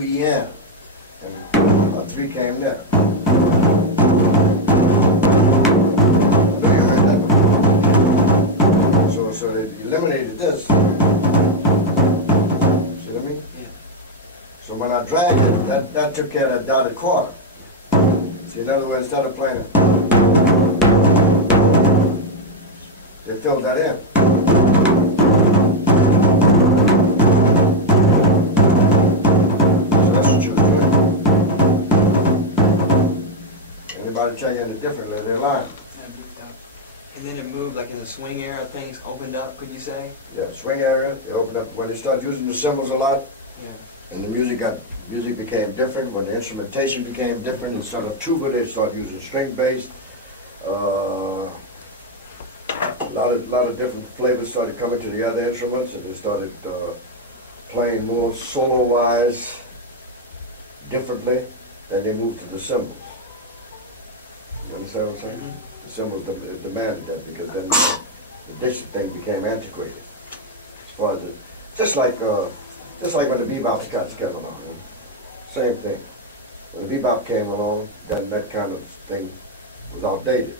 2 EN, and a 3 came there. I know you heard that before. So they eliminated this. See what I mean? Yeah. So when I dragged it, that took care of that dotted quarter. See, in other words, instead of playing it, they filled that in. So that's what you were doing. Anybody tell you any differently, they're lying. And then it moved, like in the swing era, things opened up, could you say? Yeah, swing area, they opened up. When they started using the cymbals a lot, Yeah. and the music became different, when the instrumentation became different, instead of tuba, they started using string-based. A lot of different flavors started coming to the other instruments, and they started playing more solo-wise differently. Then they moved to the cymbals. You understand what I'm saying? Mm-hmm. The cymbals demanded that, because then the Dixie thing became antiquated. As far as it, just like when the bebop cats came along, same thing. When the bebop came along, then that kind of thing was outdated.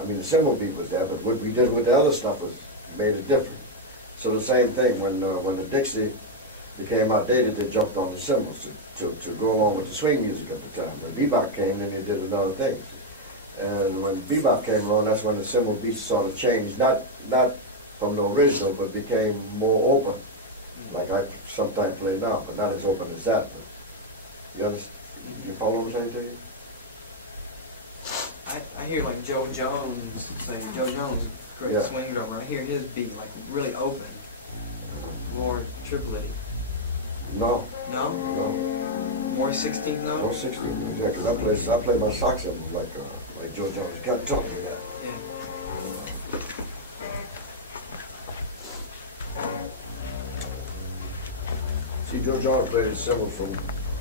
I mean, the cymbal beat was there, but what we did with the other stuff made it different. So the same thing, when the Dixie became outdated, they jumped on the cymbals to go along with the swing music at the time. When bebop came, then they did another thing. And when bebop came along, that's when the cymbal beats sort of changed, not from the original, but became more open, like I sometimes play now, but not as open as that. But you understand? You follow what I'm saying to you? I hear like Joe Jones, Joe Jones, great swing drummer. I hear his beat like really open, more triplet. No. No? No. More 16th note? More 16th, exactly. I play my sock cymbals like Joe Jones. You can't talk to me that. Yeah. See, Joe Jones played his cymbals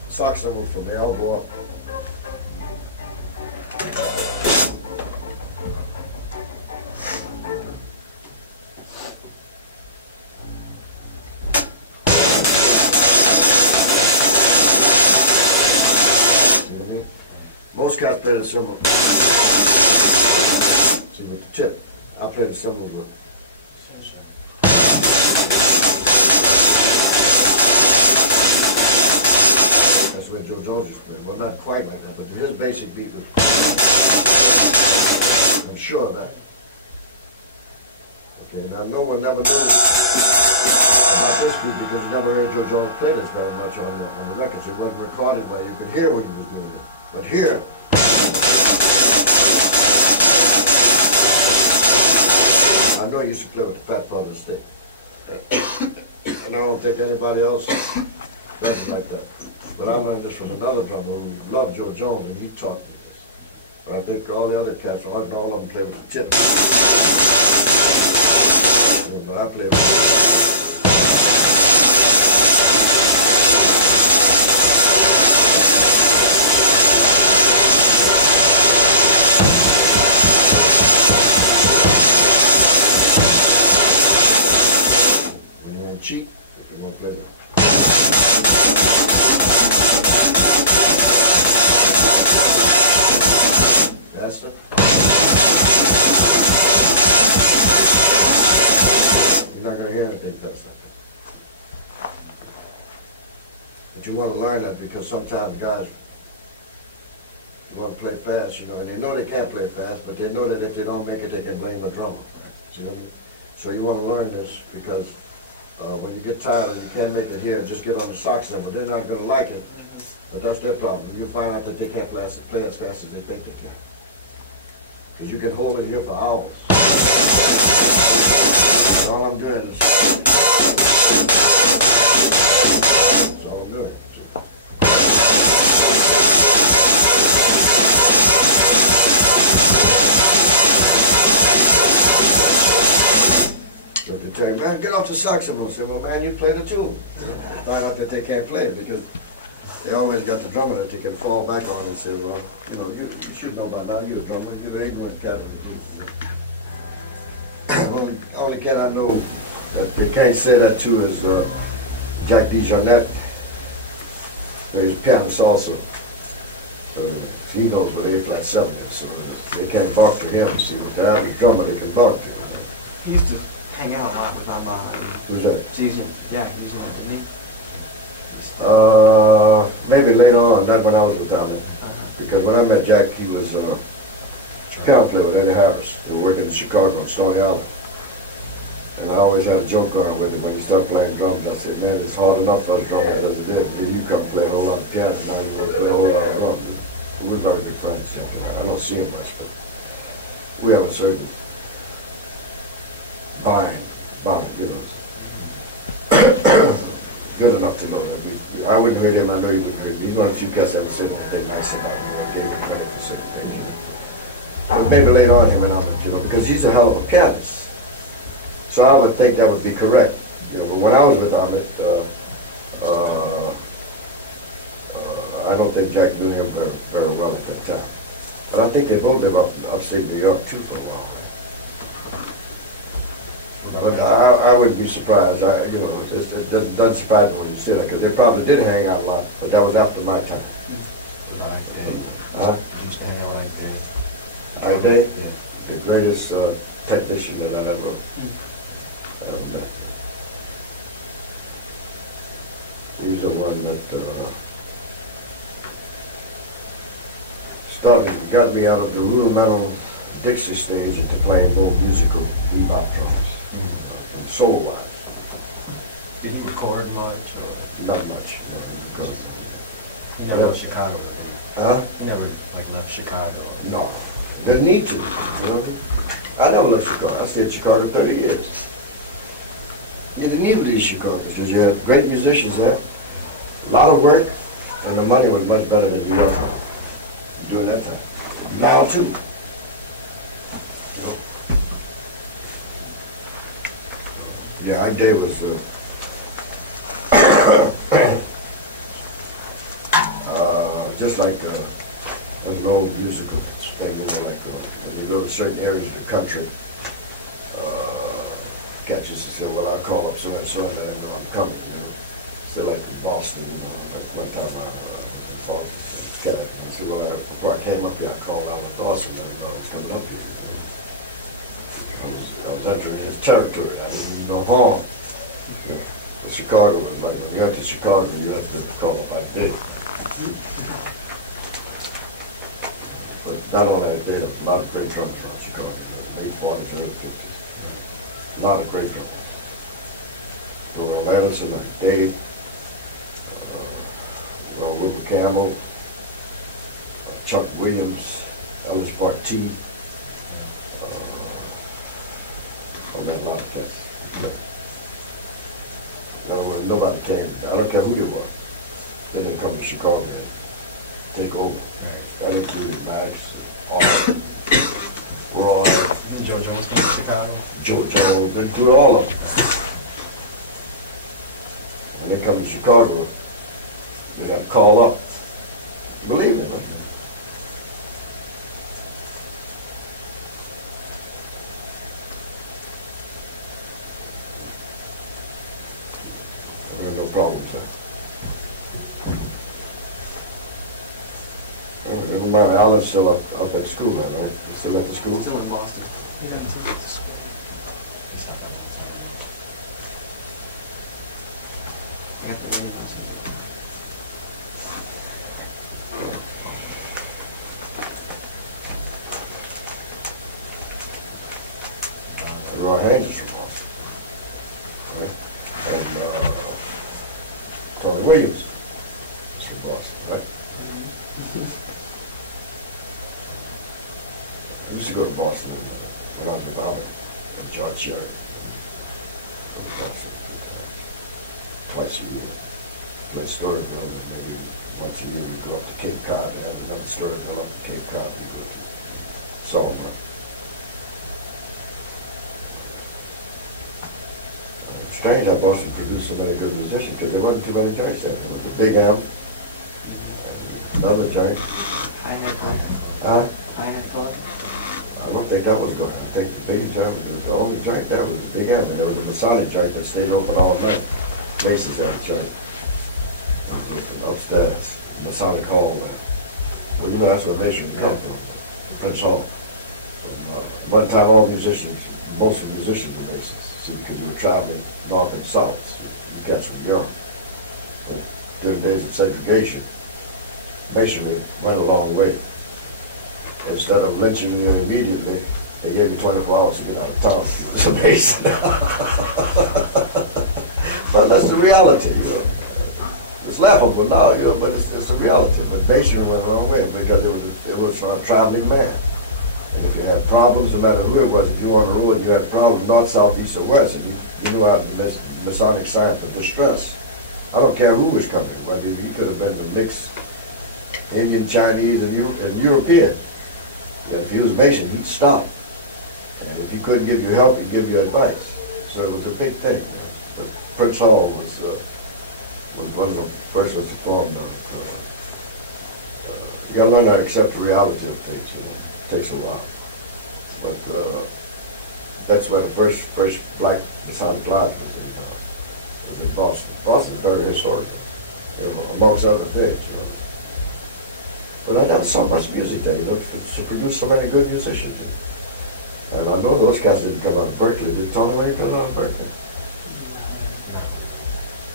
sock cymbals from the elbow up. Most cats play the cymbal. See, with the tip. I play the cymbals with. That's where Joe Jones used to play. Well, not quite like that, but his basic beat was. I'm sure of that. Okay, now no one never knew about this beat because you never heard Joe Jones play this very much on the records. It wasn't recorded where you could hear when he was doing it. But here, I know he used to play with the fat part of the stick. And I don't think anybody else does it like that. But I learned this from another drummer who loved Joe Jones, and he taught me this. But I think all the other cats, all of them play with the tip. But I play with the cheat if you want to play them. Faster. You're not going to hear anything fast like that. But you want to learn that because sometimes guys, you want to play fast, you know, and they know they can't play fast, but they know that if they don't make it, they can blame the drummer. See what I mean? So you want to learn this because when you get tired and you can't make it here, just get on the sock cymbal. They're not going to like it, but that's their problem. You find out that they can't play as fast as they think they can. Because you can hold it here for hours. And all I'm doing is... That's all I'm doing. So if they tell you, man, get off the sock cymbal, say, well, man, you play the tune. Find out that they can't play it because they always got the drummer that they can fall back on and say, well, you know, you should know by now, you're a drummer, you're the ignorant cat in the group. You know? only cat I know that they can't say that to is Jack DeJohnette. plays pianist also. So he knows what A-flat-7 is, so they can't bark to him. See, with the average drummer, they can bark to him. He used to hang out a lot with Who's that? Jack, using it, didn't he? Maybe later on, not when I was with Ahmed. Because when I met Jack, he was piano player with Eddie Harris. They were working in Chicago on Stony Island. And I always had a joke on with him when he started playing drums. I said, man, it's hard enough for us drummers as it is. Maybe you come play a whole lot of piano, now you want to play a whole lot of drums. We're very good friends, Jack and I don't see him much, but we have a certain bond, you know. Good enough to know that I wouldn't hurt him, I know he wouldn't hurt me. He's one of the few guys that ever said anything nice about me or gave me credit for certain things, you know. But maybe later on him and Ahmed, you know, because he's a hell of a pianist. So I would think that would be correct. You know, but when I was with Ahmed, I don't think Jack knew him very, very well at that time. But I think they both lived up in upstate New York too for a while. But I wouldn't be surprised. You know, it doesn't surprise me when you say that, because they probably did hang out a lot, but that was after my time. Like Day. Huh? You used to hang out like Day. Like Day? Yeah. The greatest technician that I ever met. He's the one that got me out of the rudimental Dixie stage into playing more musical bebop drums. And soul-wise. Did he record much? Or? Not much, no, because He never left Chicago, did he? huh? He never left Chicago. No, didn't need to. You know? I never left Chicago. I stayed in Chicago 30 years. You didn't need to leave Chicago because you had great musicians there, a lot of work, and the money was much better than New York during that time. Now too. You know? Yeah, Ike Day was just like an old musical thing, you know, like when you go to certain areas of the country, cats used to say, well, I'll call up so-and-so and let them know I'm coming, you know. Say like in Boston, you know, like one time I was in Boston, cat, and I said, well, before I came up here, I called Alan Dawson and I was coming up here, you know. I was entering his territory. I didn't mean no harm. You know, Chicago was like, when you enter Chicago, you have to call up by day. But not only that day, there was a lot of great drummers around Chicago, you know, late 40s, early 50s. A lot of great drummers. Doral Edison, like Dave, Wilbur Campbell, Chuck Williams, Ellis Bartee. I met a lot of cats. In other words, nobody came. I don't care who they were. They didn't come to Chicago and take over. Right. That included Max, Art, Roy. Didn't Joe Jones come to Chicago? Joe Jones, included all of them. When they come to Chicago, they got to call up. Believe me, man. There are no problems there. It don't matter, Alan's still up at school now, right? He's still at the school? Still in Boston. He doesn't take it to school. He stopped that one time. I got the radio license. Roy Haynes is from Boston, right? And Tony Williams is from Boston, right? I used to go to Boston when I was with Albert and George Sherry. Go to Boston a few times, twice a year. Play Storyville, and maybe once a year we go up to Cape Cod. They have another Storyville up to Cape Cod. We go to Selma. Strange how Boston produced so many good musicians, because there wasn't too many joints there. There was the Big M, and another joint. Hi-Hat Club. Huh? Hi-Hat Club. I don't think that was going. I think the big joint, the only joint there was the Big M, and there was a Masonic joint that stayed open all night. Masons had a joint. upstairs, Masonic Hall there. Well, you know that's where Nation come from, Prince Hall. One time all musicians, most of the musicians were Masons, see, because you were traveling north and south, so you cats were young. But during the days of segregation, Masonry went a long way. Instead of lynching you immediately, they gave you 24 hours to get out of town if you was a Mason. But that's the reality, you know. It's laughable now, you know, but it's the reality. But Masonry went a long way because it was for a traveling man. And if you had problems, no matter who it was, if you were on the road, you had problems, north, south, east, or west, and you knew how the Masonic sign for distress. I don't care who was coming. I mean, he could have been the mixed Indian, Chinese, and European. And if he was a Mason, he'd stop. And if he couldn't give you help, he'd give you advice. So it was a big thing. You know. But Prince Hall was one of the first ones to form. You got to learn how to accept the reality of things. You know, it takes a while. But that's where the first black Masonic lodge was in Boston. Boston's very historical, you know, amongst other things. You know. But I never saw much music there, you know, to produce so many good musicians. And I know those guys didn't come out of Berkeley. Did Tony Wayne come out of Berkeley? No.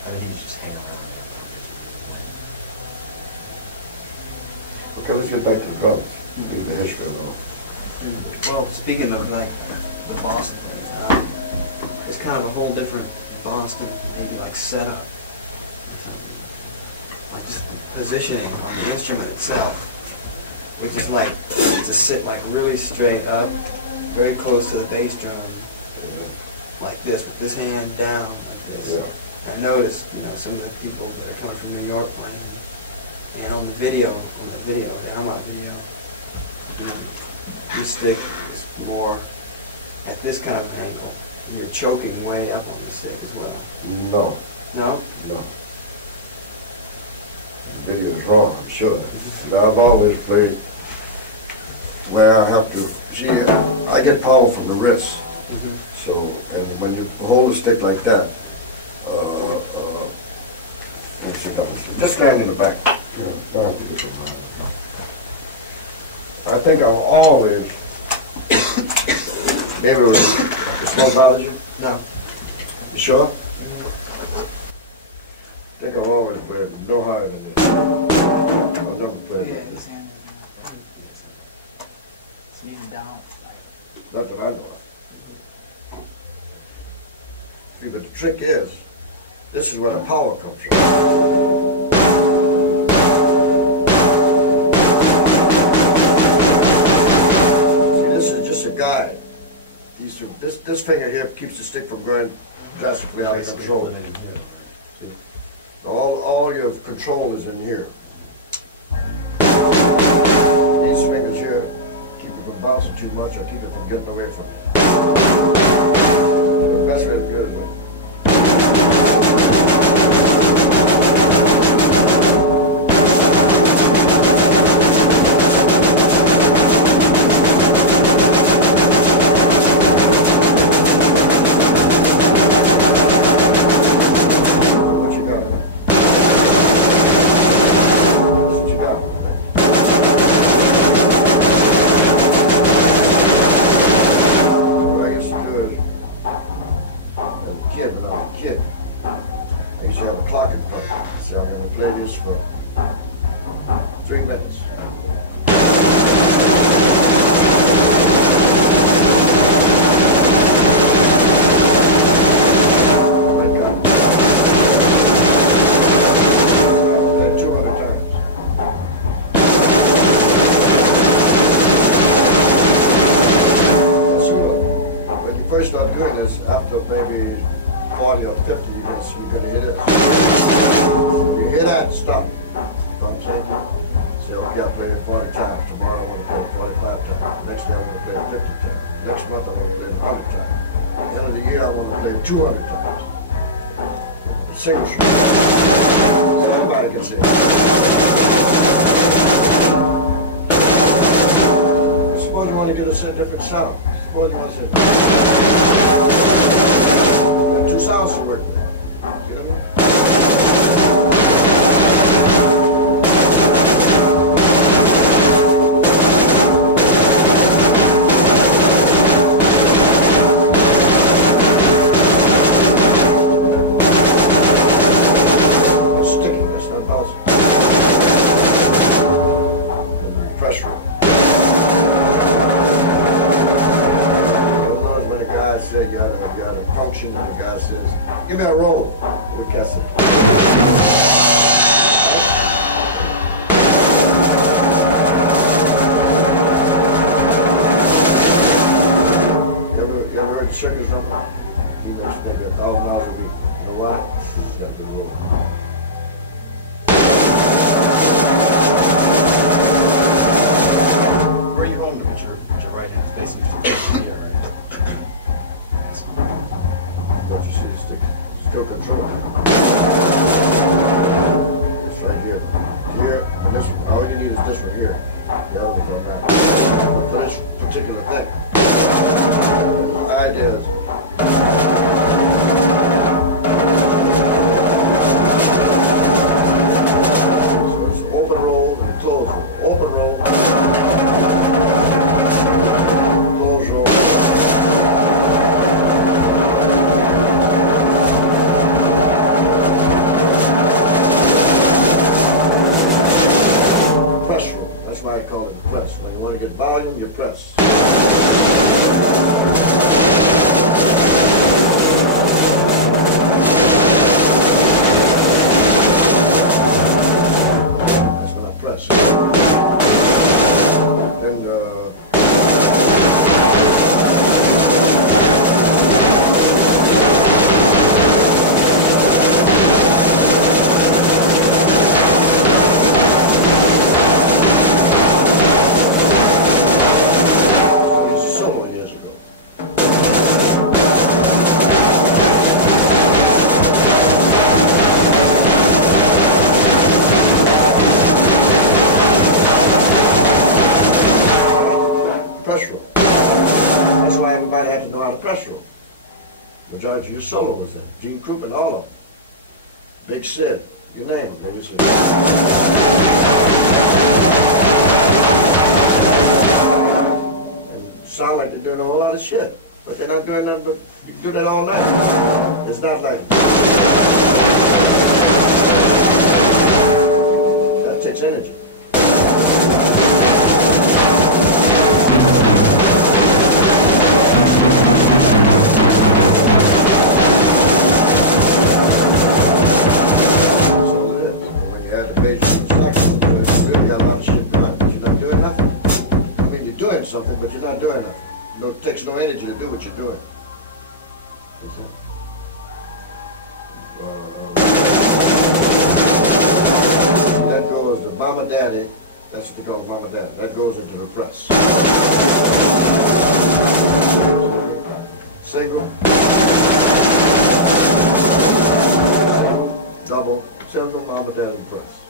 I mean, he was just hanging around there. Okay, let's get back to the drums. Leave the history alone. Well, speaking of like the Boston thing, it's kind of a whole different Boston, maybe like setup or something. Like just positioning on the instrument itself, which is like to sit like really straight up, very close to the bass drum, like this, with this hand down like this. Yeah. And I noticed, you know, some of the people that are coming from New York playing, and on the video, the Alma video, you know, your stick is more at this kind of an angle, and you're choking way up on the stick as well. No. No? No. The video is wrong, I'm sure. But I've always played where I have to, see, I get power from the wrist. Mm-hmm. So, and when you hold a stick like that, just stand in the back. You know, don't have to do something. I think I've always, maybe it was the smoke bothers you? No. You sure? Mm-hmm. I think I've always played no higher than this. I've never played Yeah, like his this. hand is it's even down. Not that I know of. See, but the trick is, this is where the power comes from. See, this is just a guide. This finger here keeps the stick from going drastically out of control. See? All your control is in here. These fingers here keep it from bouncing too much or keep it from getting away from you. The best way to do it is with after maybe 40 or 50, you're going to hit it. You hear that, stop. You know what I'm saying? Say, okay, I played it 40 times. Tomorrow I want to play it 45 times. Next day I want to play it 50 times. Next month I want to play it 100 times. At the end of the year I want to play it 200 times. Single string. So everybody can say it. Suppose you want to get a different sound. Suppose you want to say two sounds to work with. You know what I mean? section, and the guy says, give me a roll with cassette. You ever heard the circus number? He makes maybe $1,000 a week. You know why? He's got a good roll. Where are you holding them with your right hand? Basically, yeah, right. Don't you see the stick? Still control. It's right here. Here, and this one. All you need is this one here. The other one's on that. But for this particular thing, the idea is so it's open roll and close roll. Open roll, close roll. Press roll. That's why I call it a press. When you want to get volume, you press. That's when I press. And solo years ago. Press roll. That's why everybody had to know how to press roll. Majority of your solo was in. Gene Krupp and all of them. Big Sid, you name them. They just and sound like they're doing a whole lot of shit. But they're not doing nothing but you can do that all night. It's not like that takes energy. Something, but you're not doing nothing. No, it takes no energy to do what you're doing. That goes to Mama Daddy. That's what they call Mama Daddy. That goes into the press. Single, double, single, Mama Daddy, and press.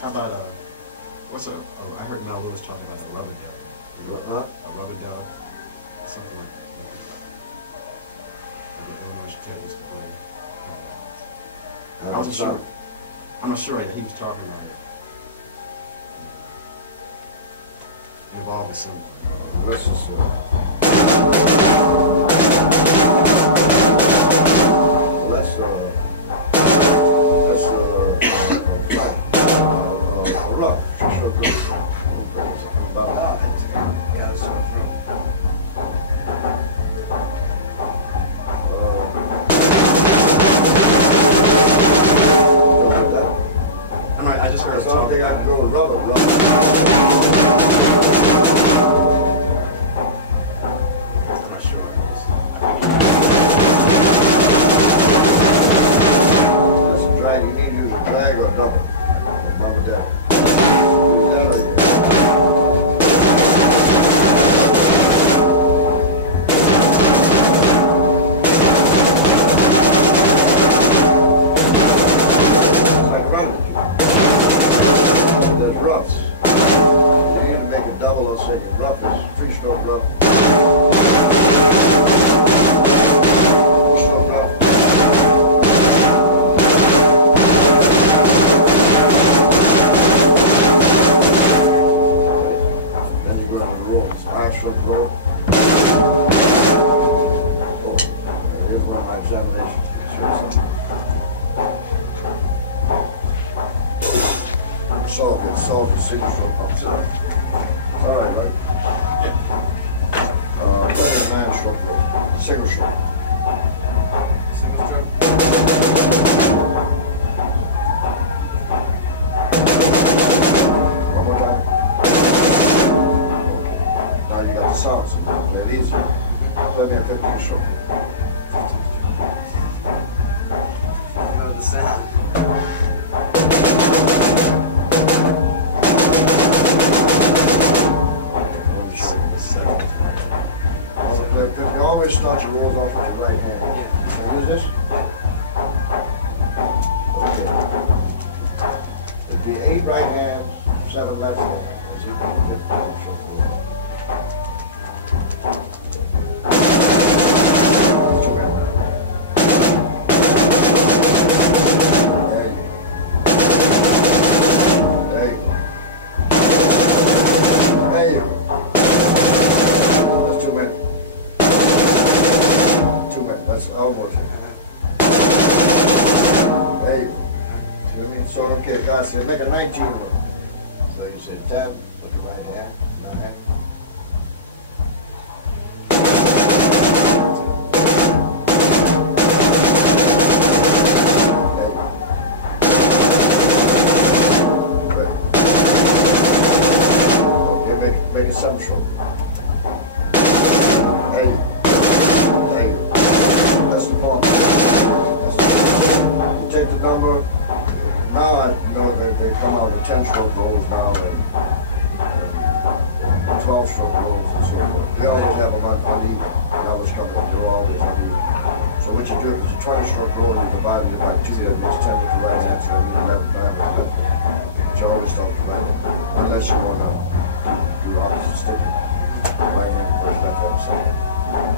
How about I heard Mel Lewis talking about a rubber dub. Huh? A rubber dub, something like that. The Illinois Quartet used to play. I wasn't sure. I'm not sure that he was talking about it. Involved with someone. This is rough. Got a sore throat. I just heard I don't think I can go with rubber. I'm not sure. That's a drag. You need to use a drag or a double. Mama Daddy. It's like running. There's roughs. You need to make a double or second. Rough is three stroke rough. Four stroke rough. Then you go into the roll. It's 5-stroke roll. Oh, here's one of my examinations. Solve your signature up to. All right, right? stroke roll, single stroke. Single stroke. One more time. Okay. Now you got the sound, so you can play it easier. Play me a 15 stroke. Remember the sound. You always start your rolls off with your right hand. Yeah. Can you use this? Okay. It'd be 8 right hands, 7 left hands. As you can get the stroke roll. Too bad. There you go. There you go. There you go. That's too many. That's almost it. There you go. You know what I mean? So, okay, guys, so make a 19 roll. So you say 10 with the right hand, 9. There you go. Great. Okay, make a sum stroke. There you go. There you go. That's the form. You take the number. Now I know that they come out with 10-stroke rolls now and 12-stroke rolls and so forth. They always have them uneven. Now it's coming up. They're always uneven. So what you do is a 20-stroke roll and you divide it by 2. That makes 10 with the right hand. So that means 11, 9 with the left hand. But you always start with the right hand. Unless you want to do opposite sticking. Right hand first, left hand second.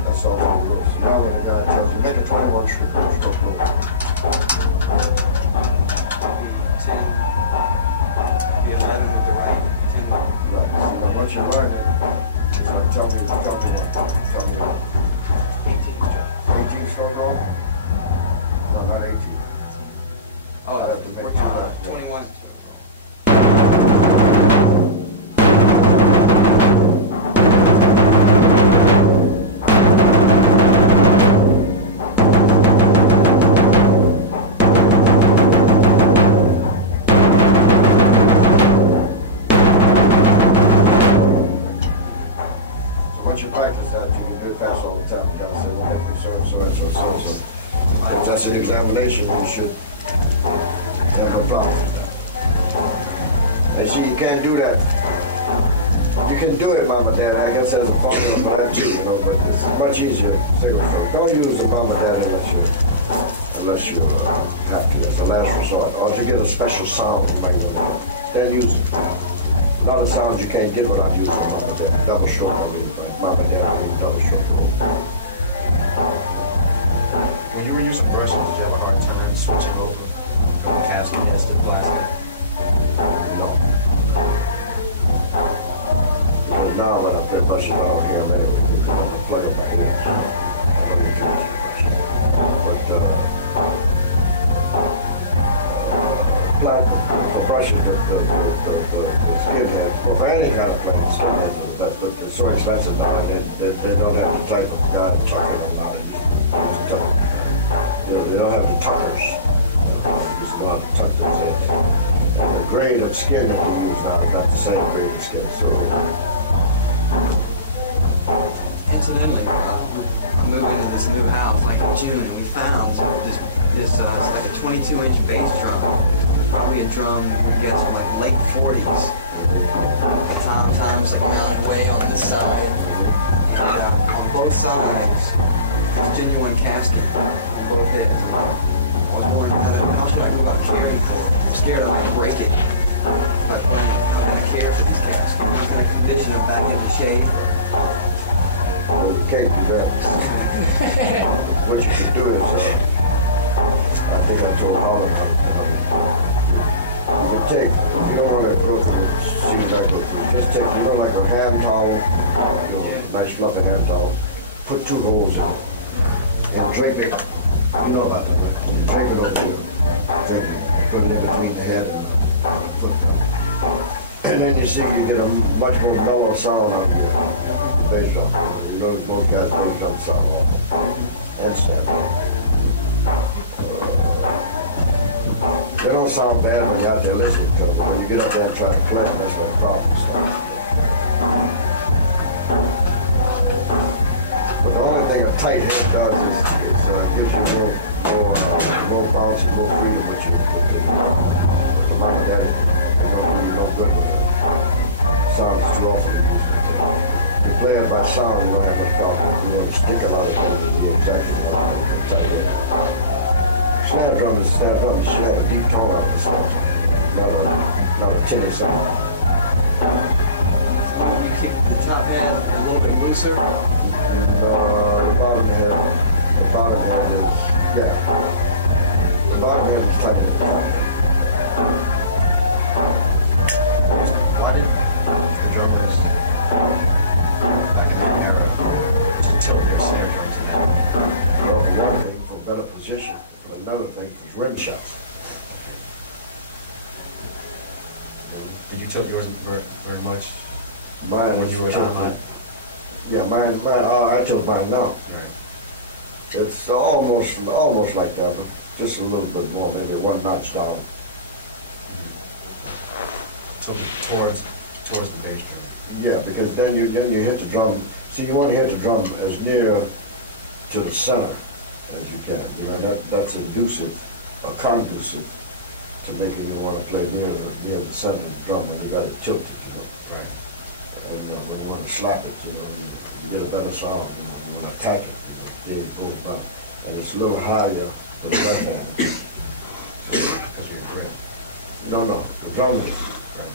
That's all the rules. So now when the guy tells you, make a 21-stroke roll. 10. Be 11 with the right. 10 with Right. So now once you learn it, it's like tell me one. 18 stroke roll? No, not 18. Oh, I have to make 2 left. 21. If that's an examination, you should have no problem with that. And see, you can't do that. You can do it, Mama, Dad. I guess there's a formula for that too, you know, but it's much easier. Single stroke. Don't use the Mama, Dad unless you have to as a last resort. Or to get a special sound, you might want to. Then use it. A lot of sounds you can't get without using Mama, Dad. Double stroke, I mean, like Mama, Dad, I mean, double stroke. When you were using brushes, did you have a hard time switching over from casket heads to plastic? No. Because now when I play brushes, I don't hear them anyway because I can play with my ears. So I don't need too much brushes. But for brushes, the skinhead, well, for any kind of playing, skinheads are the best, but they're so expensive now, and they don't have the type of guy tucking them now. They don't have the tuckers. There's a lot of tuck those in. And the grade of skin that we use now is not the same grade of skin. So, incidentally, I'm moving into this new house like in June, and we found this it's like a 22-inch bass drum. Probably a drum we get to like late 40s. The tom's like mounted way on this side, and on both sides, genuine casket on both heads. I was wondering how should I go about caring for it? I'm scared I might break it by playing it. How can I care for these caskets? I'm going to condition them back into shape. well, you can't do that. What you should do is, I think I told Holland how to you can take, you don't want to go through the scenes I go through, just take, like a hand towel, nice fluffy hand towel, put 2 holes in it, and drape it. You know about that, right? You drape it over here, drape it, put it in between the head and the foot down. And then you see you get a much more mellow sound out of your bass drum. You know, most guys' bass drums sound awful. And snare. They don't sound bad when you're out there listening to them, but when you get up there and try to play them, that's where the problem starts. But the only thing a tight head does is gives you more bounce and more freedom with you. But the amount of that, you don't do no good with it. Sound is too awful to use. You play it by sound, you don't have much problem. You know, stick a lot of things and be exactly like a tight head. Snare drum is snare drum. You should have a deep tone out of the snare, not a tinny sound. You keep the top head a little bit looser. The bottom head is, yeah. The bottom head is tighter than the top head. Why did the drummers back in that era tilt their snare drums in that? Well, for one thing, for better position. For another thing, for rim shots. Did you tilt yours very much? Mine when you were on? Yeah, mine. I tilt mine now. Right. It's almost like that, but just a little bit more, maybe one notch down. Tilted towards the bass drum. Yeah, because then you hit the drum. See, you want to hit the drum as near to the center as you can. You know, that's conducive to making you want to play near the center of the drum when you got it tilted, you know. Right. And when you want to slap it, you know, you get a better sound. You know, you want to attack it, you know, there you go about. And it's a little higher for the left hand. Because you're grip. No, the drum is. Right.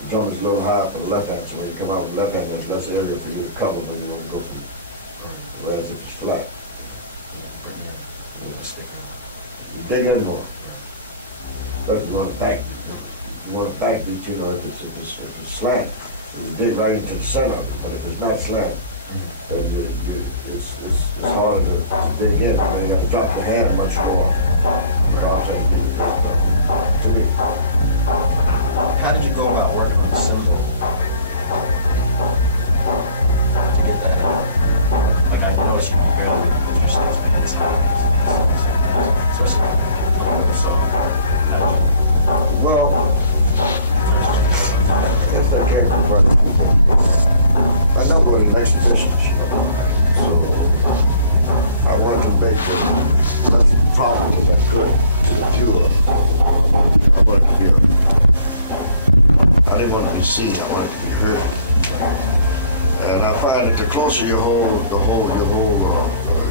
The drum is a little higher for the left hand, so when you come out with the left hand, there's less area for you to cover when you want to go from. Whereas if it's flat, Bring in a stick in. you dig in more. But if you want to backbeat, you know, if it's slant, you dig right into the center of it. But if it's not slant, then it's harder to dig in. Then you got to drop your hand much more. To me. How did you go about working on the cymbal to get that? Like I noticed you barely with your sticks, but it's hard. Well, yes, I came from quite a few things. I never were in exhibitions, you know, so I wanted to make as less problem as I could to the viewer. I wanted to be I didn't want to be seen, I wanted to be heard. And I find that the closer you hold,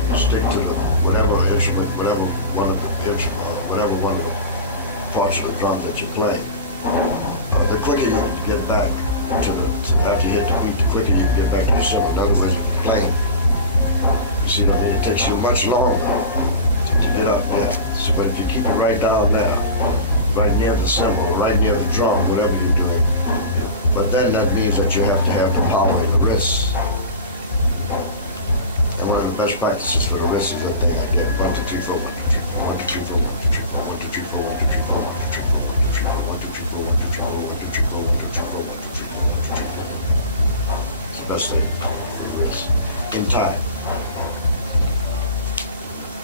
you stick to whatever instrument, whatever one of the parts of the drum that you're playing. The quicker you get back after you hit the beat, the quicker you get back to the cymbal. In other words, if you're playing, you see what I mean? It takes you much longer to get up there. So, but if you keep it right down there, right near the cymbal, right near the drum, whatever you're doing, but then that means that you have to have the power in the wrists. And one of the best practices for the wrist is that thing I get. 1, 2, 3, 4, 1, 2, 3, 4, 1, 2, 3, 4, 1, 2, 3, 4, 1, 2, 3, 4, 1, 2, 3, 4, 1, 2, 3, 4, 1, 2, 3, 4, 1, 2, 3, 4, 1, 2, 3, 4, 1, 2, 3, 4, 1, 2, 3, 4, 1, 2, 3, 4, 1, 2, 3, 4. It's the best thing for the wrist. In time.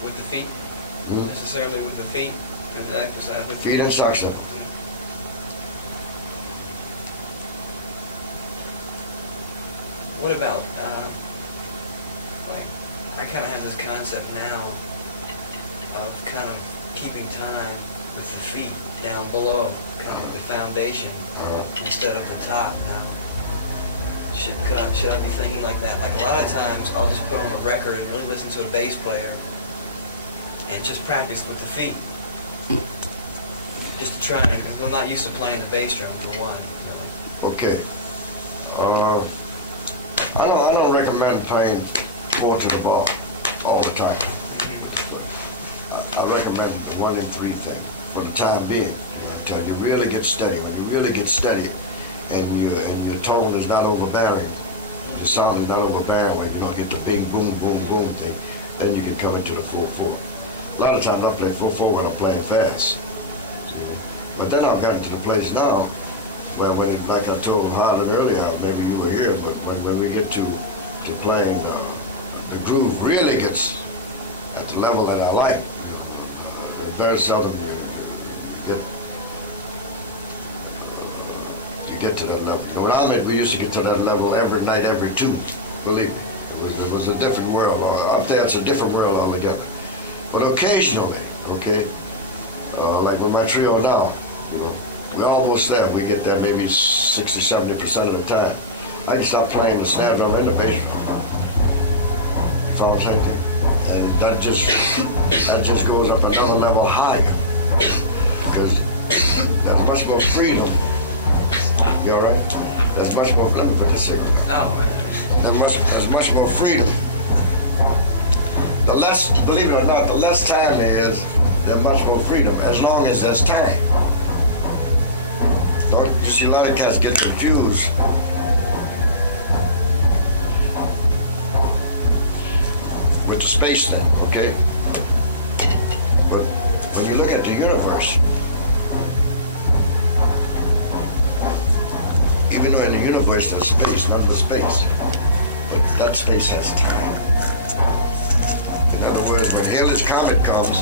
With the feet? Necessarily with the feet? And the exercise with Feet and sock sniffles. What about, like, I kind of have this concept now of kind of keeping time with the feet down below, kind of the foundation, instead of the top now. Should I be thinking like that? Like a lot of times I'll just put on a record and really listen to a bass player and just practice with the feet. Just to try, and I'm not used to playing the bass drum for one, really. Okay. I don't recommend playing 4 to the bar all the time with the foot. I recommend the 1 in 3 thing for the time being. You know, until you really get steady. When you really get steady, and your tone is not overbearing, your sound is not overbearing, where you don't get the bing boom boom boom thing, then you can come into the 4/4. A lot of times I play 4/4 when I'm playing fast. See? But then I've gotten to the place now where when it, like I told Harlan earlier, maybe you were here, but when we get to playing, the groove really gets at the level that I like. You know, very seldom you get to that level. You know, when I met, we used to get to that level every night, every two. Believe me, it was a different world. Up there, it's a different world altogether. But occasionally, okay, like with my trio now, you know, we're almost there. We get there maybe 60, 70% of the time. I can stop playing the snare drum and the bass drum. You follow what I'm saying? And that just goes up another level higher, because there's much more freedom. You all right? There's much more. Let me put this cigarette on. Oh. There's much more freedom. The less, believe it or not, the less time there is, there's much more freedom, as long as there's time. Don't you see a lot of cats get confused with the space thing, okay? But when you look at the universe, even though in the universe there's space, none but space, but that space has time. In other words, when Halley's Comet comes,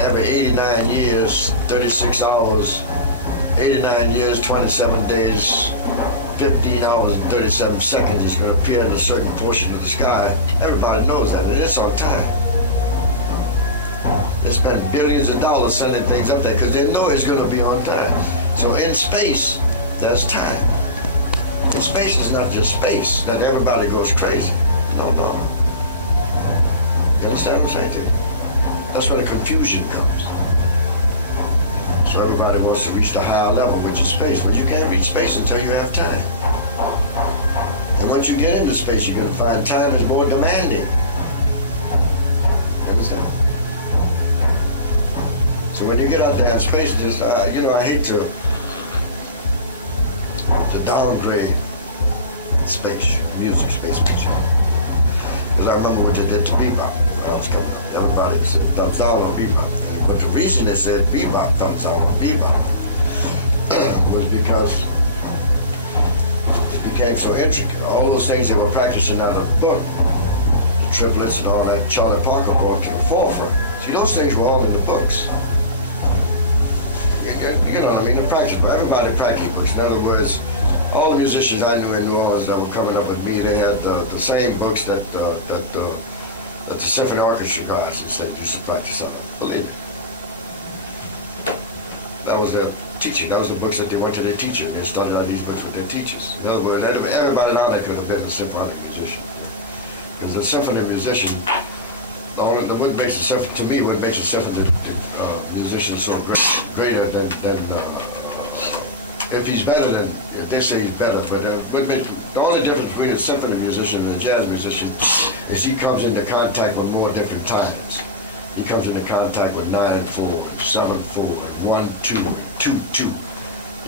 every 89 years, 36 hours, 89 years, 27 days, 15 hours and 37 seconds is going to appear in a certain portion of the sky. Everybody knows that, and it's on time. They spend billions of dollars sending things up there because they know it's going to be on time. So in space, there's time. And space is not just space, that everybody goes crazy. No. You understand what I'm saying to you? That's where the confusion comes. So everybody wants to reach the higher level, which is space. Well, you can't reach space until you have time. And once you get into space, you're going to find time is more demanding. You understand? So when you get out there in space, just you know, I hate to downgrade space, music, space music. Because I remember what they did to bebop when I was coming up. Everybody said thumbs down on bebop. But the reason they said bebop, thumbs down on bebop, was because it became so intricate. All those things they were practicing out of the book, the triplets and all that, Charlie Parker brought to the forefront. See, those things were all in the books. You know what I mean? The practice, but everybody practiced books. In other words, all the musicians I knew in New Orleans that were coming up with me, they had the same books that the symphony orchestra guys used to practice on. Believe me. That was their teaching. That was the books that they went to their teacher, and they studied out these books with their teachers. In other words, everybody down there could have been a symphonic musician. Because the symphony musician, what makes a symphony, to me, what makes a symphony musician so greater than if he's better than, if they say he's better, but the only difference between a symphony musician and a jazz musician is he comes into contact with more different times. He comes into contact with 9/4, and 7/4, and 1/2, and 2/2.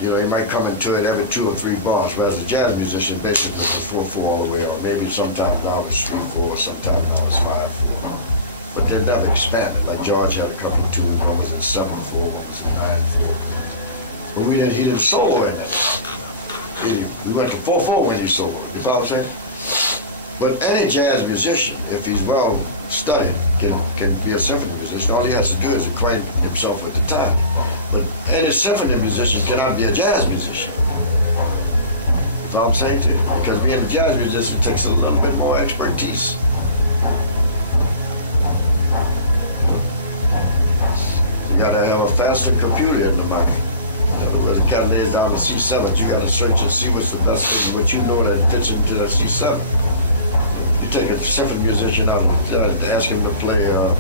You know, he might come into it every 2 or 3 bars, whereas a jazz musician basically is 4/4 all the way on. Maybe sometimes now it's 3/4, sometimes now it's 5/4. But they're never expanded. Like George had a couple of tunes, one was in 7/4, one was in 9/4. But he didn't solo in that. We went to 4/4 when he soloed. You follow what I'm saying? But any jazz musician, if he's well studied, can be a symphony musician. All he has to do is acquaint himself with the time. But any symphony musician cannot be a jazz musician. You follow what I'm saying to you? Because being a jazz musician takes a little bit more expertise. You gotta have a faster computer in the mic. In other words, the cat lays down the C7, you gotta search and see what's the best thing, what you know that fits into that C7. You take a symphony musician out and ask him to play the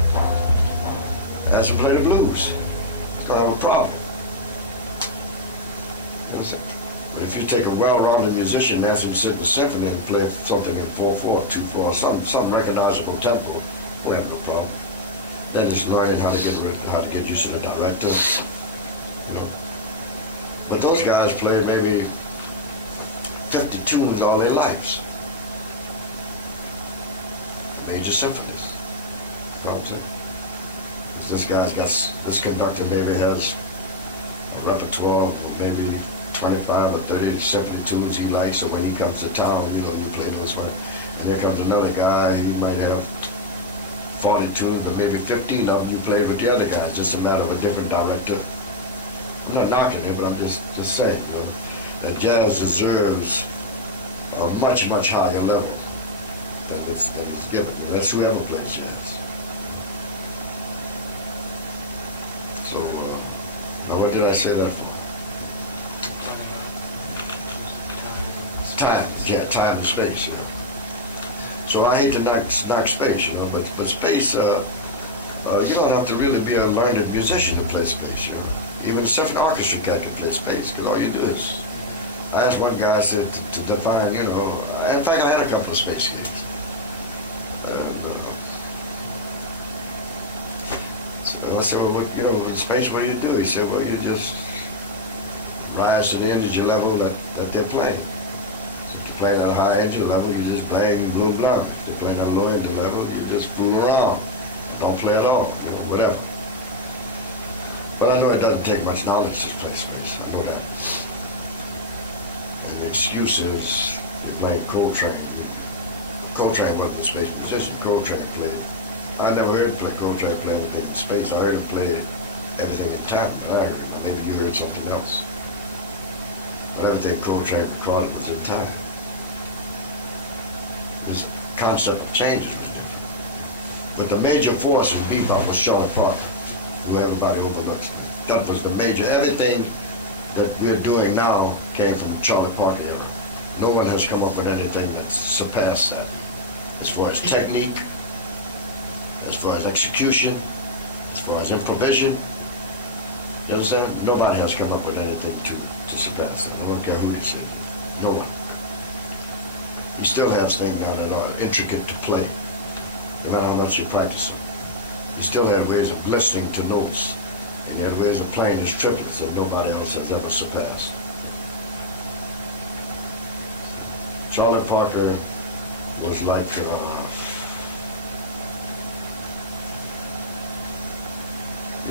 blues. He's gonna have a problem. You understand? But if you take a well-rounded musician and ask him to sit in the symphony and play something in 4/4, 2/4, some recognizable tempo, we'll have no problem. Then it's learning how to get used to the director, you know. But those guys play maybe 50 tunes all their lives. Major symphonies. You know what I'm saying? This guy's got, this conductor maybe has a repertoire of maybe 25 or 30 symphony tunes he likes, so when he comes to town, you know, you play those ones. And there comes another guy, he might have 40 tunes, but maybe 15 of them you played with the other guys, just a matter of a different director. I'm not knocking it, but I'm just saying, you know, that jazz deserves a much, much higher level than it's given. You know, that's whoever plays jazz. So, now what did I say that for? Time, yeah, time and space, yeah. So I hate to knock space, you know, but space, you don't have to really be a learned musician to play space, you know. Even a symphony orchestra cat can play space, because all you do is, I asked one guy to define, you know, in fact I had a couple of space gigs. And so I said, well, what, you know, in space, what do you do? He said, well, you just rise to the energy level that they're playing. If they're playing at a high energy level, you just bang, bloom, blum. If they're playing at a low energy level, you just fool around. Don't play at all, you know, whatever. But I know it doesn't take much knowledge to play space. I know that. And the excuse is you're playing Coltrane. Coltrane wasn't a space musician. Coltrane played. I never heard Coltrane play anything in space. I heard him play everything in time, but I heard him. Now, maybe you heard something else. But everything Coltrane recorded was in time. His concept of changes was different. But the major force in bebop was Charlie Parker, who everybody overlooks. That was the major. Everything that we're doing now came from the Charlie Parker era. No one has come up with anything that's surpassed that. As far as technique, as far as execution, as far as improvisation. You understand? Nobody has come up with anything to surpass that. I don't care who this is. No one. He still has things now that are intricate to play, no matter how much you practice them. He still had ways of listening to notes, and he had ways of playing his triplets that nobody else has ever surpassed. Charlie Parker was like, you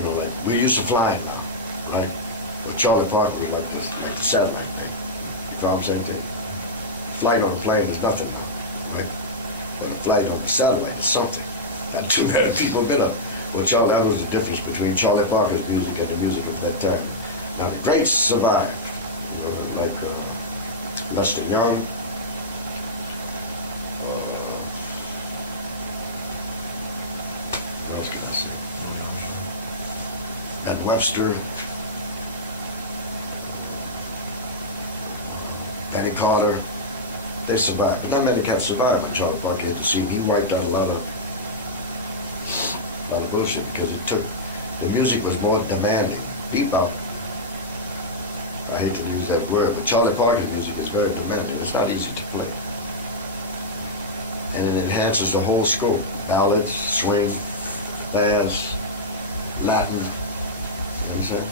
know, like we're used to flying now, right? But Charlie Parker was like the satellite thing. You know what I'm saying? Flight on a plane is nothing now, right? But a flight on a satellite is something. Not too many people have been up. Well, that was the difference between Charlie Parker's music and the music of that time. Now the greats survived, you know, like Lester Young, what else can I say? Ben Webster, Benny Carter, they survived. But not many cats survived when Charlie Parker hit the scene. He wiped out a lot of bullshit because the music was more demanding. Bebop, I hate to use that word, but Charlie Parker's music is very demanding. It's not easy to play. And it enhances the whole scope. Ballads, swing, jazz, Latin, you understand?